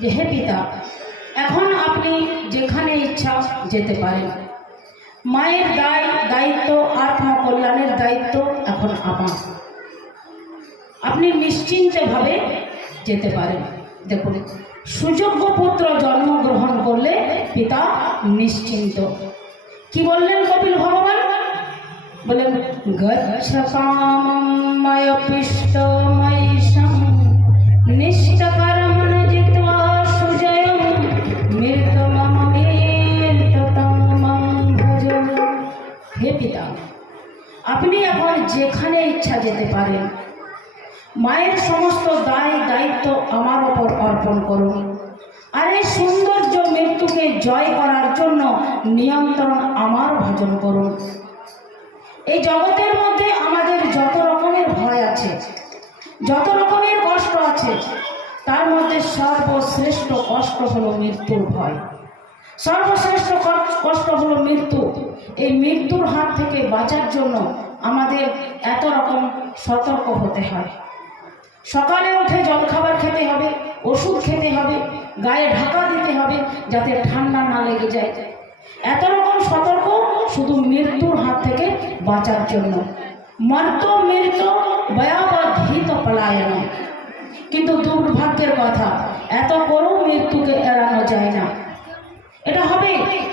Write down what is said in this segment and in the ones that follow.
যে হে পিতা, এখন আপনি যেখানে ইচ্ছা যেতে পারেন। মায়ের দায়, দায়িত্ব আত্মকল্যাণের দায়িত্ব এখন আমার। আপনি নিশ্চিন্তভাবে যেতে পারেন। দেখুন, সুযোগ্য পুত্র জন্মগ্রহণ করলে পিতা নিশ্চিন্ত। কি বললেন কপিল ভগবান? বলেন গচ্ছ কামময় পিষ্টময়ীশম নিষ্ঠকর্মণ যেখানে ইচ্ছা যেতে পারেন মায়ের সমস্ত দায়, দায়িত্ব আমার ওপর অর্পণ করুন। আর এই সৌন্দর্য মৃত্যুকে জয় করার জন্য নিয়ন্ত্রণ আমার ভজন করুন। এই জগতের মধ্যে আমাদের যত রকমের ভয় আছে, যত রকমের কষ্ট আছে, তার মধ্যে সর্বশ্রেষ্ঠ কষ্ট হলো মৃত্যুর ভয়। সর্বশ্রেষ্ঠ কষ্ট হলো মৃত্যু। এই মৃত্যুর হাত থেকে বাঁচার জন্য আমাদের এত রকম সতর্ক হতে হয়। সকালে উঠে জলখাবার খেতে হবে, ওষুধ খেতে হবে, গায়ে ঢাকা দিতে হবে যাতে ঠান্ডা না লেগে যায়। এত রকম সতর্ক শুধু মৃত্যুর হাত থেকে বাঁচার জন্য। মর্ত মৃত ভয়াবধিত পলায়ন। কিন্তু দুর্ভাগ্যের কথা, এত করেও মৃত্যুকে এড়ানো যায় না। এটা হবে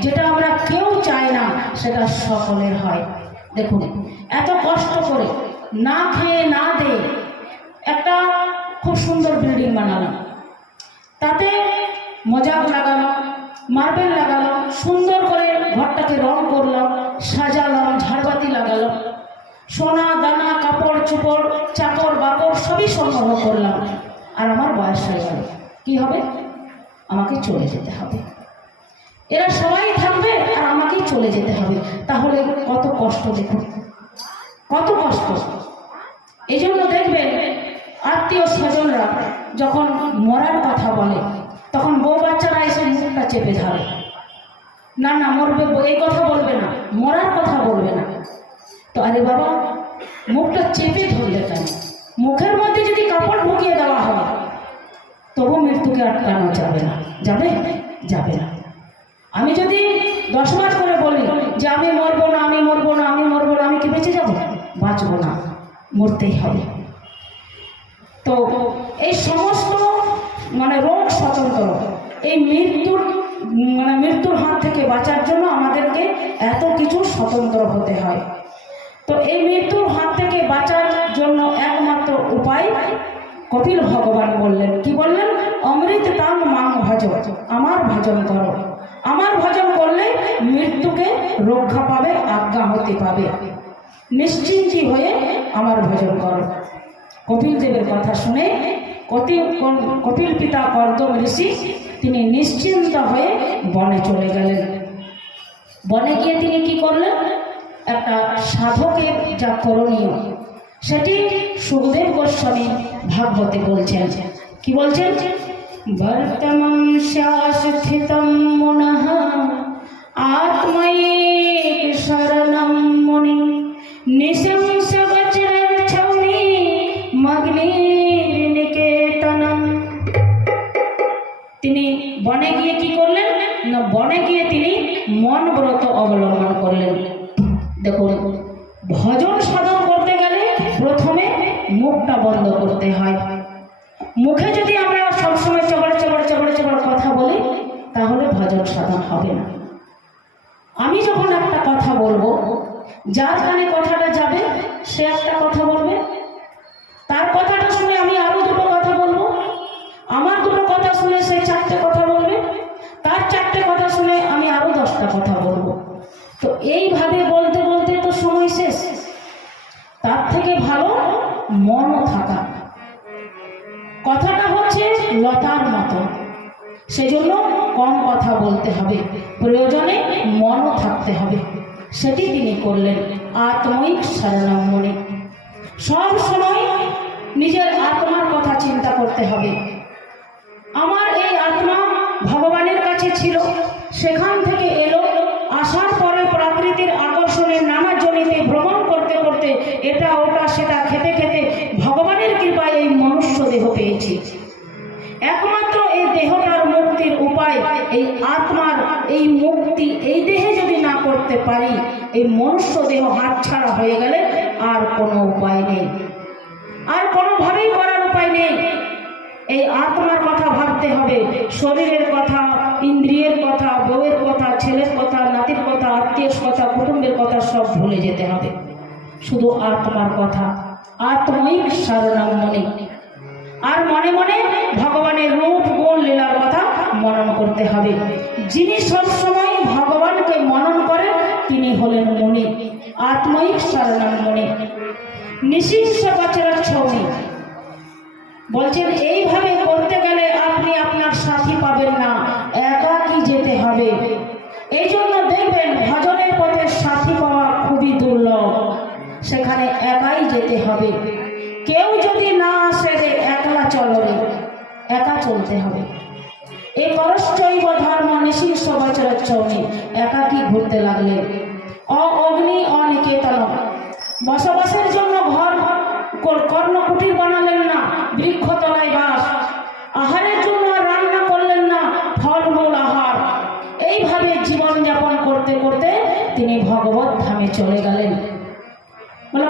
যেটা আমরা কেউ চাই না, সেটা সকলের হয়। দেখুন, এত কষ্ট করে না খেয়ে না দে একটা খুব সুন্দর বিল্ডিং বানালাম। তাতে মজাক লাগালাম মার্বেল লাগালাম, সুন্দর করে ঘরটাকে রং করলাম, সাজালাম, ঝাড়বাতি লাগালাম, সোনা, দানা, কাপড়, চোপড়, চাকর, বাকর সবই সংগ্রহ করলাম। আর আমার বয়স হয়ে গেল। কী হবে? আমাকে চলে যেতে হবে। এরা সবাই থাকবে আর আমাকেই চলে যেতে হবে। তাহলে কত কষ্ট দেখুন। কত কষ্ট। এই জন্য দেখবেন আত্মীয় স্বজনরা যখন মরার কথা বলে, তখন বউ বাচ্চারা এসে মুখটা চেপে ধরে। না না, মরবে এই কথা বলবে না, মরার কথা বলবে না। তো আরে বাবা, মুখটা চেপে ধরলে কেন? মুখের মধ্যে যদি কাপড় ঢুকিয়ে দেওয়া হয়, তবু মৃত্যুকে আটকানো যাবে না। যাবে? যাবে না। আমি যদি দশ বার করে বলি যে আমি মরবো না, আমি মরবো না, আমি মরবো না, আমি কি বেঁচে যাব? বাঁচবো না, মরতেই হবে। তো এই সমস্ত মানে রোগ স্বতন্ত্র এই মৃত্যুর মানে মৃত্যুর হাত থেকে বাঁচার জন্য আমাদেরকে এত কিছু স্বতন্ত্র হতে হয়। তো এই মৃত্যুর হাত থেকে বাঁচার জন্য একমাত্র উপায় কপিল ভগবান বললেন। কি বললেন? অমৃত তাম মাং ভজ, আমার ভজন করো। আমার ভজন করলে মৃত্যুকে রক্ষা পাবে আজ্ঞা হতে পাবে। নিশ্চিন্তি হয়ে আমার ভজন করো। কপিল দেবের কথা শুনে কপিল কপিল পিতা কর্দম ঋষি, তিনি নিশ্চিন্ত হয়ে বনে চলে গেলেন। বনে গিয়ে তিনি কি করলেন? একটা সাধকের যা করণীয়, সেটি সুখদেব গোস্বামী ভাগবতে বলছেন। কি বলছেন? শাস্থিতম মনঃ আত্ময়ে শরণম মুনি নিশংস বজ্রচ্ছমি মগ্নির্নিকেতনম তিনি বনে গিয়ে কি করলেন? না, বনে গিয়ে তিনি মন ব্রত অবলম্বন করলেন। দেখুন, ভজন সাধন করতে গেলে প্রথমে মুখটা বন্ধ করতে হয়। মুখে যদি আমরা চবড় কথা বলে, তাহলে ভজন সাধন হবে না। আমি যখন একটা কথা বলব, যার কানে কথাটা যাবে, সে একটা কথা বলবে। তার কথাটা শুনে আমি হবে। সেটি তিনি করলেন আত্মৈক শরণামণি সব সময় নিজের আত্মার কথা চিন্তা করতে হবে। আমার এই আত্মা ভগবানের কাছে ছিল। সেখান থেকে এলো। আসার পরে প্রকৃতির আকর্ষণে নানা জনিতে ভ্রমণ করতে করতে এটা ওটা সেটা খেতে খেতে ভগবানের কৃপায় এই মনুষ্য দেহ পেয়েছি। একমাত্র এই দেহ দেহটার মুক্তির উপায় এই আত্মার এই মুক্তি এই দেহে যদি করতে পারি, এই মনুষ্য দেহ হাতছাড়া হয়ে গেলে আর কোনো উপায় নেই। আর কোনোভাবেই করার উপায় নেই। এই আত্মার কথা ভাবতে হবে। শরীরের কথা, ইন্দ্রিয়ের কথা, বউয়ের কথা, ছেলের কথা, নাতির কথা, আত্মীয়ের কথা, কুটুম্বের কথা, সব ভুলে যেতে হবে। শুধু আত্মার কথা। আত্মৈক সারণাম মনে। আর মনে মনে ভগবানের রূপ, গুণ, লীলার কথা মনন করতে হবে। যিনি সবসময় ভগবানকে মনন করেন, তিনি হলেন মনে আত্মৈক সারণাম মনে নিশিংস বছরের ছবি বলছেন, এইভাবে করতে গেলে আপনি আপনার সাথী পাবেন না একা কি যেতে হবে। এই জন্য দেখবেন, ভজনের পথে সাথী পাওয়া খুবই দুর্লভ। সেখানে একাই যেতে হবে। কেউ যদি না আসে রে একলা চলো রে একা চলতে হবে। বছরের চৌনি একাকি ঘুরতে লাগলে অ অগ্নি অনিকেতন, বসবাসের জন্য ঘর কর- কর্ণকুটির বানালেন না, বৃক্ষতলায় বাস। আহারের জন্য রান্না করলেন না, ফলমূল আহার। এইভাবে জীবনযাপন করতে করতে তিনি ভগবত ধামে চলে গেলেন।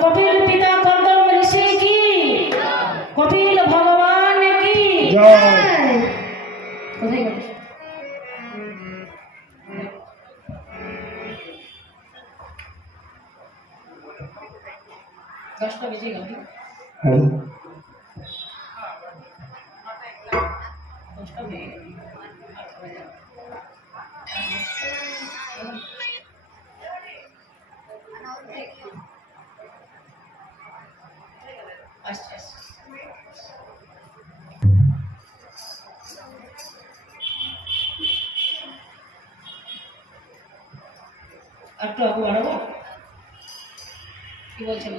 কপিল পিতা কর্দম দশটা বেজে গেল। হ্যালো দশটা বেজে গেল। একটু আগে বাড়াবো? কি বলছেন?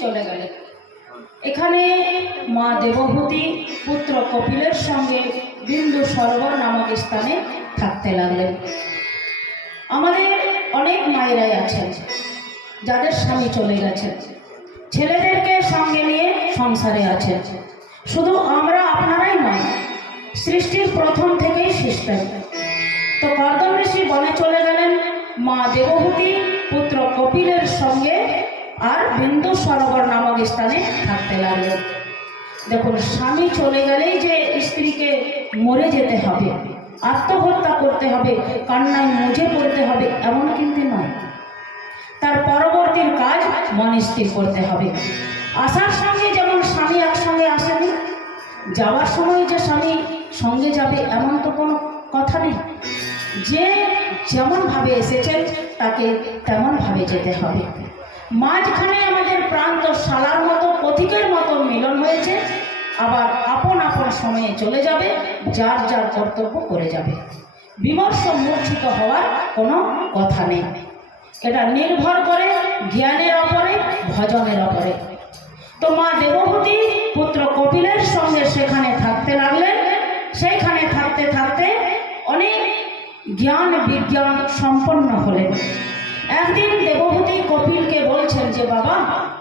চলে গেলেন। এখানে মা দেবভূতি পুত্র কপিলের সঙ্গে বিন্দু সরোবর নামক স্থানে থাকতে লাগলেন। আমাদের অনেক মায়েরাই আছেন, যাদের স্বামী চলে গেছে ছেলেদেরকে সঙ্গে নিয়ে সংসারে আছে শুধু আমরা আপনারাই নয়, সৃষ্টির প্রথম থেকেই সিস্টেম তো কর্দম ঋষি বনে চলে গেলেন, মা দেবভূতি পুত্র কপিলের সঙ্গে আর বিন্দু সরোবর নামক স্থানে থাকতে লাগলেন। দেখুন, স্বামী চলে গেলেই যে স্ত্রীকে মরে যেতে হবে। আত্মহত্যা করতে হবে, কান্নায় মুজে পড়তে হবে, এমন কিন্তু নয়। তার পরবর্তীর কাজ মনে স্থির করতে হবে। আসার সঙ্গে যেমন স্বামী একসঙ্গে আসেনি, যাওয়ার সময় যে স্বামী সঙ্গে যাবে, এমন তো কোনো কথা নেই। যে যেমনভাবে এসেছেন, তাকে তেমনভাবে যেতে হবে। মাঝখানে আমাদের প্রান্ত শালার মতো, পথিকের মতো মিলন হয়েছে। আবার আপন আপন সময়ে চলে যাবে, যার যার কর্তব্য করে যাবে। বিমর্ষ মূর্ছিত হওয়ার কোনো কথা নেই। এটা নির্ভর করে জ্ঞানের অপরে, ভজনের অপরে। তো মা দেবভূতি পুত্র কপিলের সঙ্গে সেখানে থাকতে লাগলেন। সেইখানে থাকতে থাকতে অনেক জ্ঞান বিজ্ঞান সম্পন্ন হলেন। একদিন দেবভূতি কপিলকে বলছেন যে, বাবা